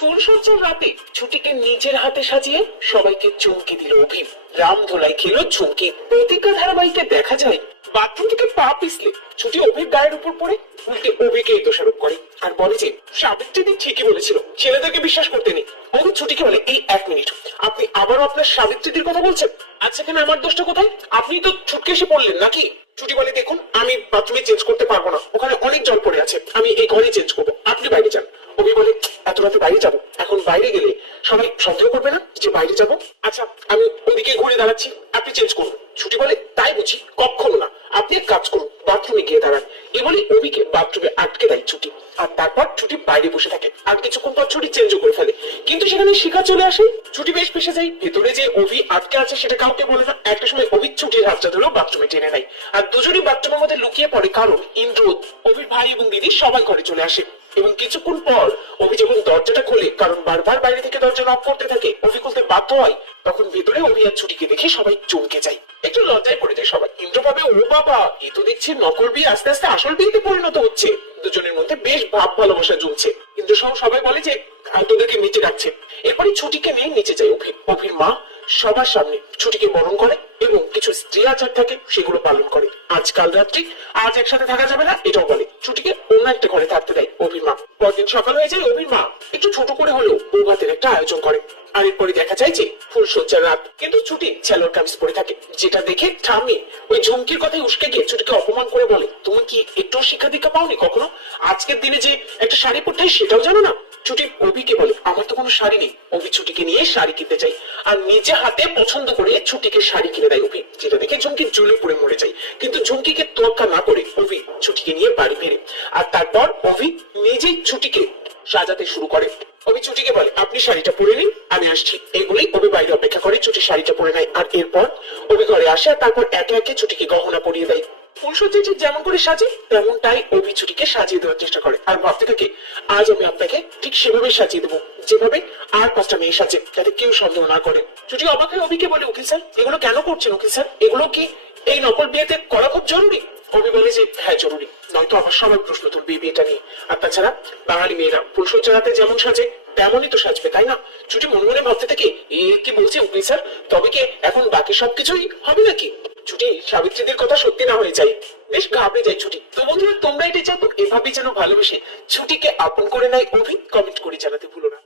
ফুলসজ্জার রাতে ছুটিকে নিজের হাতে সাজিয়ে সবাইকে চমকে দিল অভি। রাম ধোলাই খেলো ঝুমকি। প্রতিজ্ঞা ধারাবাহিকে দেখা যায় বাথরুম থেকে পা পিছলে ছুটি অভির গায়ের উপর পড়ে উল্টে অভিকে দোষারোপ করে আর বলে যে সাবিত্রী দি ঠিকই বলেছিল, ছেলেদেরকে বিশ্বাস করতে নেই। অভি ছুটিকে বলে, এই 1 মিনিট, আপনি আবারও আপনার সাবিত্রীদের কথা বলছেন? আচ্ছা, কেন আমার দোষটা কোথায়? আপনি তো ছুটকে এসে পড়লেন নাকি? ছুটি বলে, দেখুন আমি বাথরুমে চেঞ্জ করতে পারবো না, ওখানে অনেক জল পড়ে আছে, আমি এই ঘরে চেঞ্জ করবো, আপনি বাইরে যান। অভি বলে, এত রাতে বাইরে যাবো? এখন বাইরে গেলে সবাই সন্দেহ করবে না যে বাইরে যাবো? আচ্ছা, আমি ওদিকে ঘুরে দাঁড়াচ্ছি, আপনি চেঞ্জ করুন। ছুটি বলে, তাই বুঝি? কখনো না, আপনি এক কাজ করুন, বাথরুমে গিয়ে দাঁড়ান। এ বলে অভিকে বাথরুমে আটকে দেয় ছুটি। আর তারপর ছুটি বাইরে বসে থাকে। আর কিছুক্ষণ পর ছুটি চেঞ্জও করে ফেলে, কিন্তু সেখানে শিখা চলে আসে। ছুটি বেশ ফেসে যায়। ভেতরে যে অভি আটকে আছে সেটা কাউকে বলে না। একটা সময় অভি ছুটির হাতটা ধরেও বাথরুমে টেনে নেয়। আর দুজনই বাথরুমের মধ্যে লুকিয়ে পড়ে, কারণ ইন্দ্র, অভির ভাই এবং দিদি সবাই ঘরে চলে আসে। এবং কিছুক্ষণ পর অভি যখন দরজাটা খোলে, কারণ বারবার বাইরে থেকে দরজা নক করতে থাকে, অভি খুলতে বাধ্য হয়। তখন ভেতরে অভি আর ছুটিকে দেখে সবাই চমকে যায়, একটু লজ্জায় পড়ে যায় সবাই। ইন্দ্র ভাবে, ও বাবা, এ তো দেখছি নকল বিয়ে আস্তে আস্তে আসল বিয়েতে পরিণত হচ্ছে। দুজনের মধ্যে বেশ ভাব ভালোবাসা জমছে। ইন্দ্র সহ সবাই বলে যে তোদেরকে নিচে ডাকছে। এরপরে ছুটিকে নিয়ে নিচে যায় অভি। অভির মা সবার সামনে ছুটিকে বরণ করে এবং কিছু স্ত্রী আচার থাকে সেগুলো পালন করে। আজকাল রাত্রি, আজ একসাথে থাকা যাবে না এটাও বলে। ছুটিকে অন্য একটা ঘরে থাকতে দেয় অভির মা। পরদিন সকাল হয়ে যায়, অভির মা একটু ছোট করে হলেও বৌভাতের একটা আয়োজন করে। আর এরপরে দেখা যায় যে ফুলসজ্জার রাত, কিন্তু ছুটি ছেলোর কামিজ পরে থাকে, যেটা দেখে ঠাম্মি ওই ঝুমকির কথাই উস্কে গিয়ে ছুটিকে অপমান করে বলে, তুমি কি একটু শিক্ষা দীক্ষা পাওনি কখনো? আজকের দিনে যে একটা শাড়ি পরতে হয় সেটাও জানো না? ছুটি অভিকে বলে, আমার তো কোনো শাড়ি নেই। অভি ছুটিকে নিয়ে শাড়ি কিনতে চাই আর নিজে হাতে পছন্দ করে ছুটিকে শাড়ি কিনে দেয় অভি, যেটা দেখে ঝুমকি জ্বলে পড়ে মরে যায়। কিন্তু ঝুমকিকে তোয়াক্কা না করে অভি ছুটিকে নিয়ে বাড়ি ফেরে। আর তারপর অভি নিজেই ছুটিকে সাজাতে শুরু করে। অভি ছুটিকে বলে, আপনি শাড়িটা পরে নিন, আমি আসছি। এগুলোই অভি বাইরে অপেক্ষা করে, ছুটি শাড়িটা পরে নেয়। আর এরপর অভি ঘরে আসে আর তারপর একে একে ছুটিকে গহনা পরিয়ে দেয়। ফুলসজ্জা ঠিক যেমন করে সাজে তেমনটাই অভি ছুটিকে সাজিয়ে দেওয়ার চেষ্টা করে। আর ভাবতে থাকে, আজ আমি আপনাকে ঠিক সেভাবে সাজিয়ে দেবো যেভাবে আর 5টা মেয়ে সাজে, যাতে কেউ সন্দেহ না করে। ছুটি অবাক হয়ে অভিকে বলে, উকিল স্যার, এগুলো কেন করছেন উকিল স্যার? এগুলো কি এই নকল বিয়েতে করা খুব জরুরি? অভি বলে যে হ্যাঁ জরুরি, নয়তো আবার সবাই প্রশ্ন তুলবে এই বিয়েটা নিয়ে। আর তাছাড়া বাঙালি মেয়েরা ফুলসজ্জা রাতে যেমন সাজে তেমনই তো সাজবে, তাই না? ছুটি মনে মনে ভাবতে থাকে, এ কি বলছে উকিল স্যার? তবে কি এখন বাকি সবকিছুই হবে নাকি? ছুটি সাবিত্রীদের কথা সত্যি না হয়ে যায়, বেশ ঘাবড়ে যায় ছুটি। তো বন্ধুরা, তোমরা এটা চাও তো এভাবেই যেন ভালোবেসে ছুটিকে আপন করে নেয় অভি? কমেন্ট করে জানাতে ভুলো না।